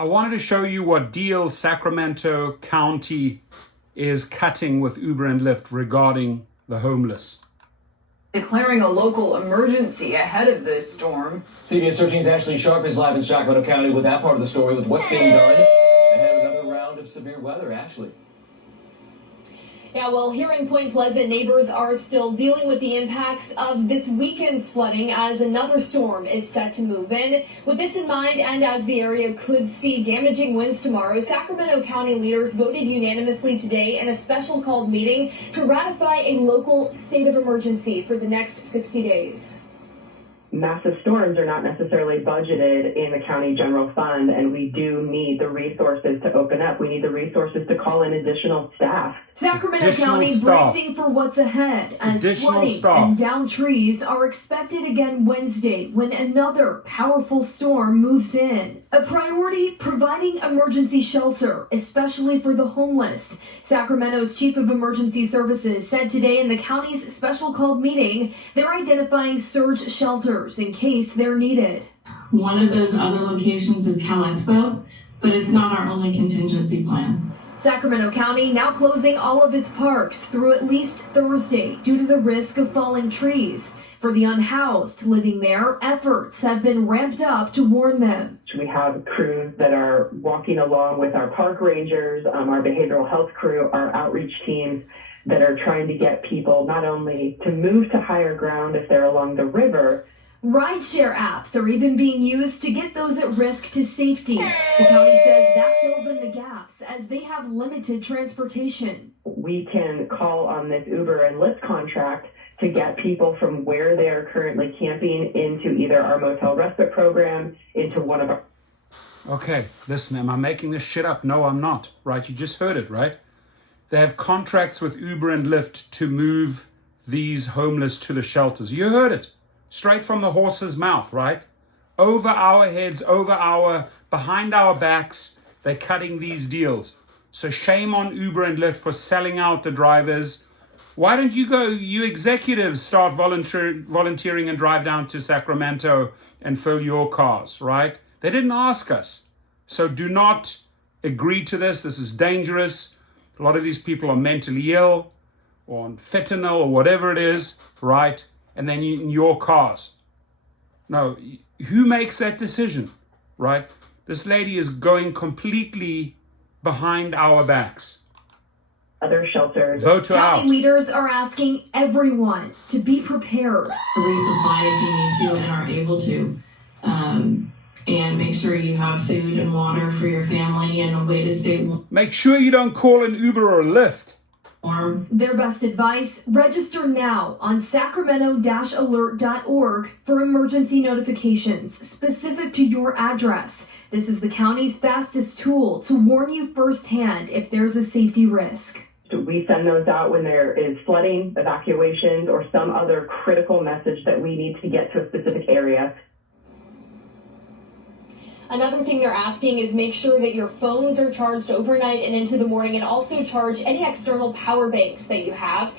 I wanted to show you what deal Sacramento County is cutting with Uber and Lyft regarding the homeless. Declaring a local emergency ahead of this storm. CBS 13's Ashley Sharp is live in Sacramento County with that part of the story, with what's being done ahead of another round of severe weather. Ashley. Yeah, well, here in Point Pleasant, neighbors are still dealing with the impacts of this weekend's flooding as another storm is set to move in. With this in mind, and as the area could see damaging winds tomorrow, Sacramento County leaders voted unanimously today in a special called meeting to ratify a local state of emergency for the next 60 days. Massive storms are not necessarily budgeted in the county general fund, and we do need the resources to open up. We need the resources to call in additional staff. Sacramento County bracing for what's ahead as flooding and downed trees are expected again Wednesday when another powerful storm moves in. A priority, providing emergency shelter, especially for the homeless. Sacramento's Chief of Emergency Services said today in the county's special called meeting, they're identifying surge shelters in case they're needed. One of those other locations is Cal Expo, but it's not our only contingency plan. Sacramento County now closing all of its parks through at least Thursday due to the risk of falling trees. For the unhoused living there, efforts have been ramped up to warn them. We have crews that are walking along with our park rangers, our behavioral health crew, our outreach teams that are trying to get people not only to move to higher ground if they're along the river. Rideshare apps are even being used to get those at risk to safety. The county says that fills in the gaps as they have limited transportation. We can call on this Uber and Lyft contract to get people from where they are currently camping into either our motel respite program, into one of our... Okay, listen, am I making this shit up? No, I'm not, right? You just heard it, right? They have contracts with Uber and Lyft to move these homeless to the shelters. You heard it. Straight from the horse's mouth, right? Over our heads, behind our backs, they're cutting these deals. So shame on Uber and Lyft for selling out the drivers. Why don't you executives start volunteering and drive down to Sacramento and fill your cars, right? They didn't ask us. So do not agree to this. This is dangerous. A lot of these people are mentally ill or on fentanyl or whatever it is, right? And then in your cars. No, who makes that decision, right? This lady is going completely behind our backs. Other shelters. Vote her out. County leaders are asking everyone to be prepared. Resupply if you need to and are able to. And make sure you have food and water for your family and a way to stay warm. Make sure you don't call an Uber or a Lyft. Their best advice, register now on sacramento-alert.org for emergency notifications specific to your address. This is the county's fastest tool to warn you firsthand if there's a safety risk. We send those out when there is flooding, evacuations, or some other critical message that we need to get to a specific area. Another thing they're asking is make sure that your phones are charged overnight and into the morning, and also charge any external power banks that you have.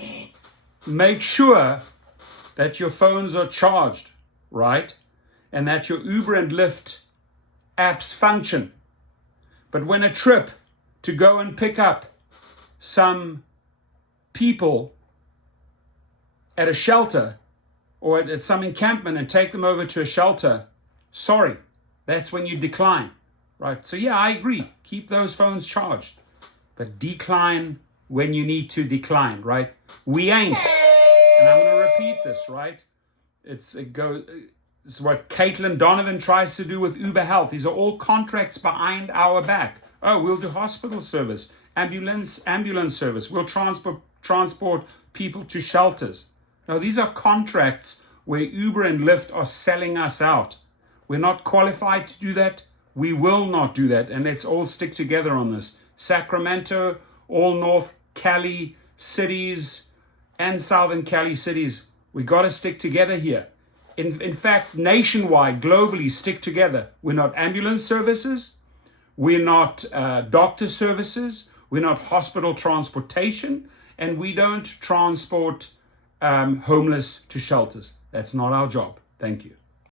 Make sure that your phones are charged, right? And that your Uber and Lyft apps function. But when a trip to go and pick up some people at a shelter or at some encampment and take them over to a shelter, sorry. That's when you decline, right? So yeah, I agree. Keep those phones charged, but decline when you need to decline, right? We ain't, and I'm going to repeat this, right? It's what Caitlin Donovan tries to do with Uber Health. These are all contracts behind our back. Oh, we'll do hospital service, ambulance service. We'll transport people to shelters. No, these are contracts where Uber and Lyft are selling us out. We're not qualified to do that. We will not do that. And let's all stick together on this. Sacramento, all North Cali cities, and Southern Cali cities. We got to stick together here. In fact, nationwide, globally, stick together. We're not ambulance services. We're not doctor services. We're not hospital transportation. And we don't transport homeless to shelters. That's not our job. Thank you.